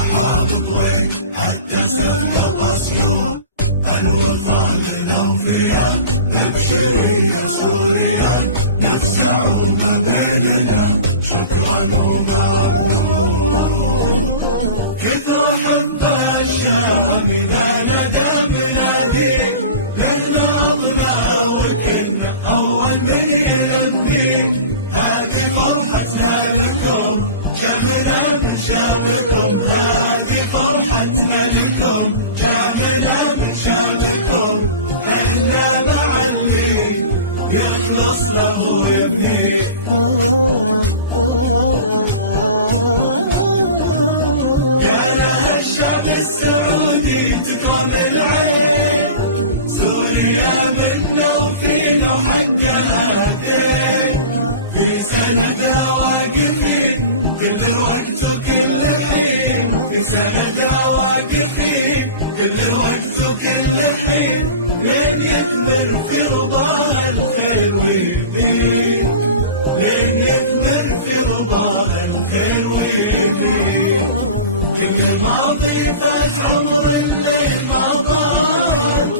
حاط طويق حتى سفك الرسول الوطن الأوفياء أبشري يا سوريا يسعون بيننا شكرا وممنون كثر حب الشام إذا ندى بلادي بالنظمة وكنا أول من يلبيك هذه فرحتنا لكم شاملة من شامكم هذه فرحتنا لكم شاملة من شامكم احنا مع اللي يخلص له ويبني كان الشعب السعودي تكون العين سوريا منا وفينا وحقها هدين في سنة واقفين كل وقت وكل حين في سنة واقفين كل وقت وكل حين لين يكمل في رضا الخير ويبين لين يكمل في رضا الخير ويبين كل الماضي فات عمر الليل ما طال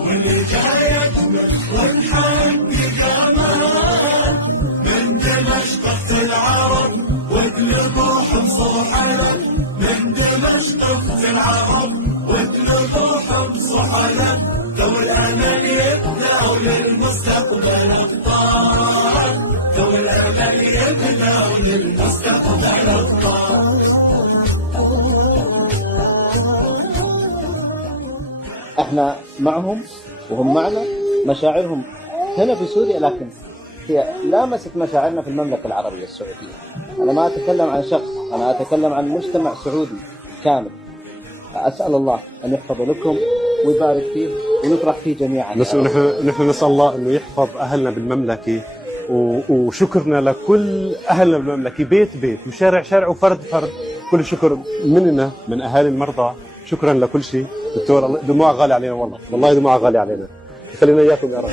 واللي جاي يكمل ونحقق امان من دمشق العرب وقلبوهم صحلك من دمشق العرب وقلبوهم صحلك لو الامل يبدا وللمستقبل ابطال لو الامل يبدا وللمستقبل ابطال. احنا معهم وهم معنا، مشاعرهم هنا في سوريا لكن هي لامست مشاعرنا في المملكة العربية السعودية. أنا ما أتكلم عن شخص، أنا أتكلم عن مجتمع سعودي كامل. أسأل الله أن يحفظ لكم ويبارك فيه ونفرح فيه جميعا. بس نحن نسأل الله أنه يحفظ أهلنا بالمملكة، وشكرنا لكل أهلنا بالمملكة بيت بيت وشارع شارع وفرد فرد. كل شكر مننا من أهالي المرضى، شكرا لكل شيء. دكتور دموع غالي علينا، والله دموع غالي علينا. خلينا إياكم يا رب.